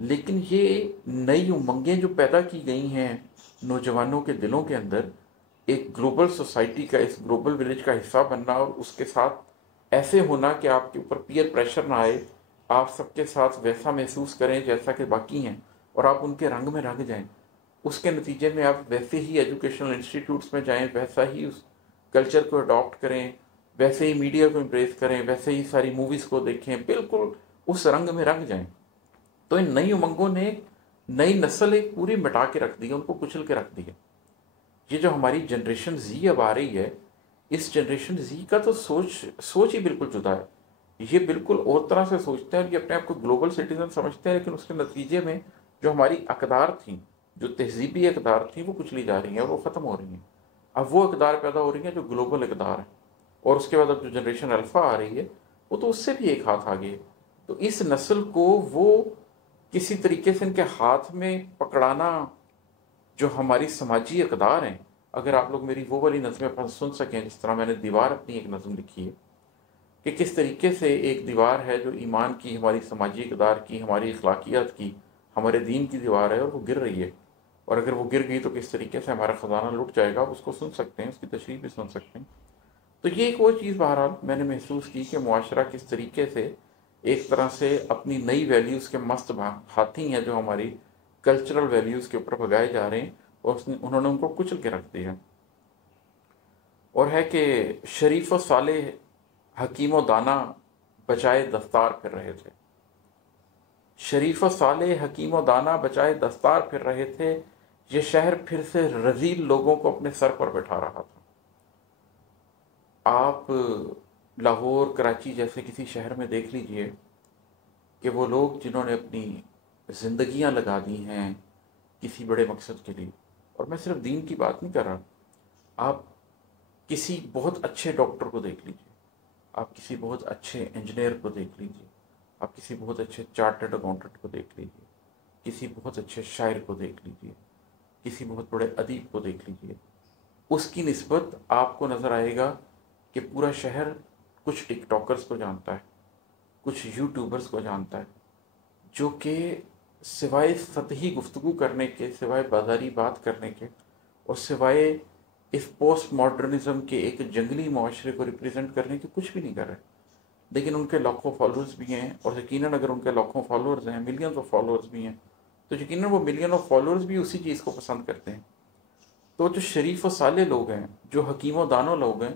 لیکن یہ نئی امنگیں جو پیدا کی گئی ہیں نوجوانوں کے دلوں کے اندر، ایک گلوبل سوسائٹی کا، اس گلوبل ولیج کا حصہ بننا، اور اس کے ساتھ ایسے ہونا کہ آپ کے اوپر پیئر پریشر نہ آئے، آپ سب کے ساتھ ویسا محسوس کریں جیسا کہ باقی ہیں، اور آپ ان کے رنگ میں رنگ جائیں، اس کے نتیجے میں آپ ویسے ہی ایجوکیشنل انسٹیٹیوٹس میں جائیں، ویسا ہی اس کلچر کو اڈاپٹ کریں، ویسے ہی میڈیا کو امپریس کریں، ویسے ہی ساری موویز کو دیکھیں، بالکل اس رنگ میں رنگ جائیں۔ تو ان نئی امنگوں نے ایک نئی نسل ایک پوری مٹا کے رکھ دی ہے، ان کو کچل کے رکھ دی ہے۔ یہ جو ہماری جنریشن زی اب آ رہی ہے، اس جنریشن زی کا تو سوچ ہی بالکل جدا ہے۔ یہ بالکل اور طرح سے سوچتے ہیں، اور یہ اپنے آپ کو گلوبل سٹیزن سمجھتے ہیں، لیکن اس کے نتیجے میں جو ہماری اقدار تھیں، جو تہذیبی اقدار تھیں، وہ کچلی جا رہی ہیں اور وہ ختم ہو رہی ہیں۔ اب وہ اقدار پیدا ہو رہی ہیں جو گلوبل اقدار ہیں، اور اس کے بعد اب جو جنریشن الفا آ رہی ہے، وہ تو اس سے بھی ایک ہاتھ آگے ہے۔ تو اس نسل کو وہ کسی طریقے سے ان کے ہاتھ میں پکڑانا، جو ہماری سماجی اقدار ہیں، اگر آپ لوگ میری وہ والی نظمیں سن سکیں، جس طرح میں نے دیوار اپنی ایک نظم لکھی ہے، کہ کس طریقے سے ایک دیوار ہے جو ایمان کی، ہماری سماجی اقدار کی، ہماری اخلاقیات کی، ہمارے دین کی دیوار ہے، اور وہ گر رہی ہے، اور اگر وہ گر گئی تو کس طریقے سے ہمارا خزانہ لٹ جائے گا، آپ اس کو سن سکتے ہیں، اس کی تشریح بھی سن سکتے ہیں۔ تو یہ ایک وہ چیز بہرحال میں نے محسوس کی کہ معاشرہ کس طریقے سے ایک طرح سے اپنی نئی ویلیوز کے مست ہاتھی ہیں، جو ہماری کلچرل ویلیوز کے اوپر بگائے جا رہے ہیں، اور انہوں نے ان کو کچل کے رکھ دیا۔ اور ہے کہ شریف و صالح حکیم و دانا بچائے دستار پھر رہے تھے، شریف و صالح حکیم و دانا بچائے دستار پھر رہے تھے، یہ شہر پھر سے رذیل لوگوں کو اپنے سر پر بٹھا رہا تھا۔ آپ لاہور، کراچی جیسے کسی شہر میں دیکھ لیجئے کہ وہ لوگ جنہوں نے اپنی زندگیاں لگا دی ہیں کسی بڑے مقصد کے لیے، اور میں صرف دین کی بات نہیں کر رہا، آپ کسی بہت اچھے ڈاکٹر کو دیکھ لیجئے، آپ کسی بہت اچھے انجینئر کو دیکھ لیجئے، آپ کسی بہت اچھے چارٹرڈ اکاؤنٹنٹ کو دیکھ لیجئے، کسی بہت اچھے شاعر کو دیکھ لیجئے، کسی بہت بڑے ادیب کو دیکھ لیجئے، اس کی نسبت آپ کو نظر آئے گا کہ پورا شہر کچھ ٹک ٹاکرز کو جانتا ہے، کچھ یوٹیوبرز کو جانتا ہے، جو کہ سوائے سطحی گفتگو کرنے کے، سوائے بازاری بات کرنے کے، اور سوائے اس پوسٹ ماڈرنزم کے ایک جنگلی معاشرے کو ریپرزینٹ کرنے کے کچھ بھی نہیں کر رہے۔ لیکن ان کے لاکھوں فالوورز بھی ہیں، اور یقیناً اگر ان کے لاکھوں فالوورز ہیں، ملینز آف فالوورز بھی ہیں، تو یقیناً وہ ملین آف فالوورز بھی اسی چیز کو پسند کرتے ہیں۔ تو جو شریف و صالح لوگ ہیں، جو حکیم و دانوں لوگ ہیں،